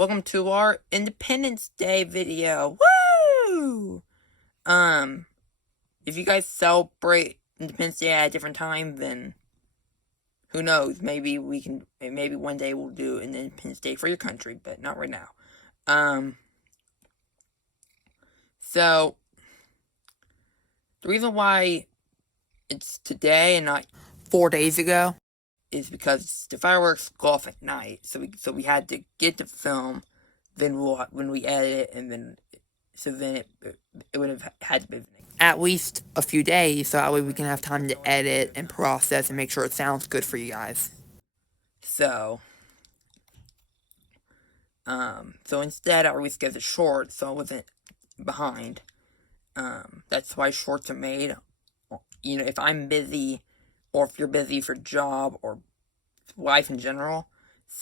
welcome to our Independence Day video. Woo! If you guys celebrate Independence Day at a different time, then who knows? Maybe one day we'll do an Independence Day for your country, but not right now. So the reason why it's today and not 4 days ago is because the fireworks go off at night, so we had to get the film, then when we edit it, and then it would have had to be at least a few days, so that way we can have time to edit and process and make sure it sounds good for you guys. So instead I rescheduled it short, so I wasn't behind. That's why shorts are made. You know, if I'm busy, or if you're busy for job, or life in general,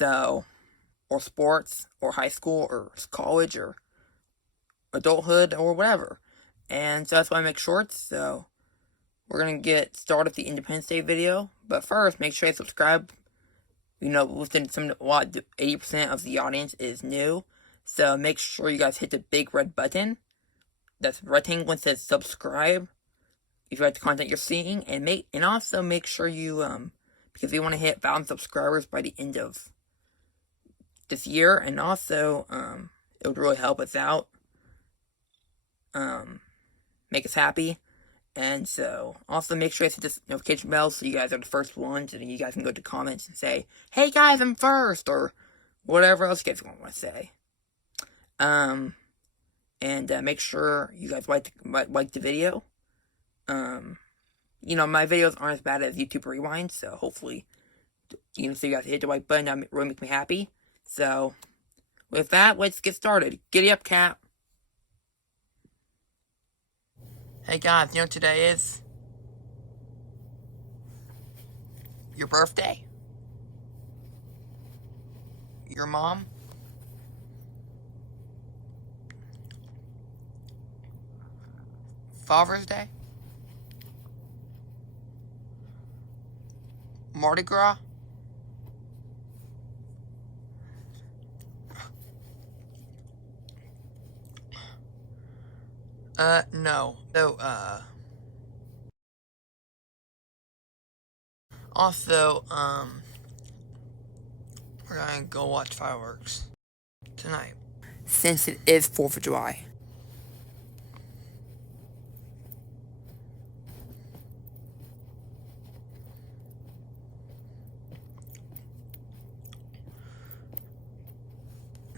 or sports, or high school, or college, or adulthood, or whatever. And so that's why I make shorts. So we're gonna get started with the Independence Day video. But first, make sure you subscribe. You know, 80% of the audience is new. So make sure you guys hit the big red button. That's rectangle that says subscribe if you like the content you're seeing, and also make sure you because we want to hit 1,000 subscribers by the end of this year, and also it would really help us out, make us happy. And so also make sure you hit this notification bell so you guys are the first ones, and then you guys can go to comments and say, "Hey guys, I'm first," or whatever else you guys want to say. And make sure you guys like the video. You know, my videos aren't as bad as YouTube Rewind, so hopefully, so you guys hit the like button. That really makes me happy. So, with that, let's get started. Giddy up, cat. Hey guys, you know what today is? Your birthday? Your mom? Father's Day? Mardi Gras? No. So, also, we're gonna go watch fireworks tonight, since it is 4th of July.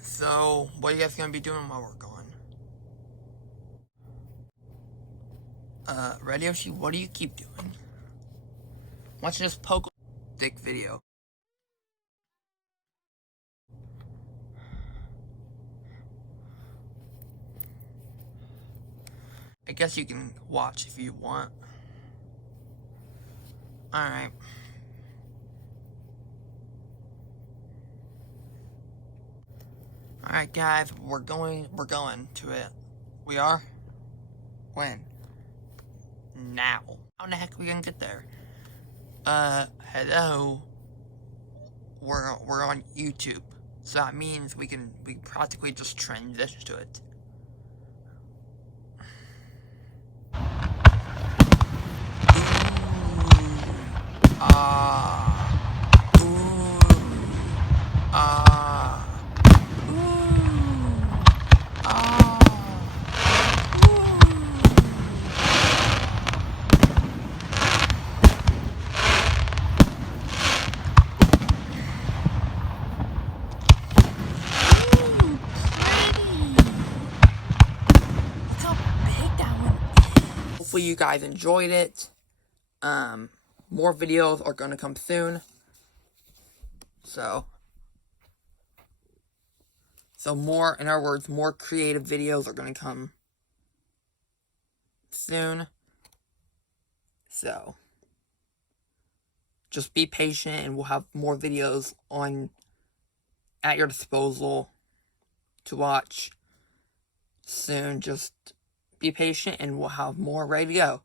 So, what are you guys gonna be doing while we're gone? Yoshi, what do you keep doing? Watching this poke stick video. I guess you can watch if you want. Alright. Alright guys, we're going to it. We are? When? Now. How the heck are we gonna get there? Hello. We're on YouTube. So that means we practically just transition to it. Hopefully you guys enjoyed it. More videos are gonna come soon. So more, in other words, more creative videos are gonna come soon. So just be patient, and we'll have more videos at your disposal to watch soon. Just be patient, and we'll have more ready to go.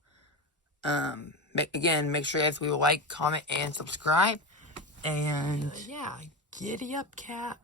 Again, make sure you guys will like, comment, and subscribe. And yeah, giddy up, cat.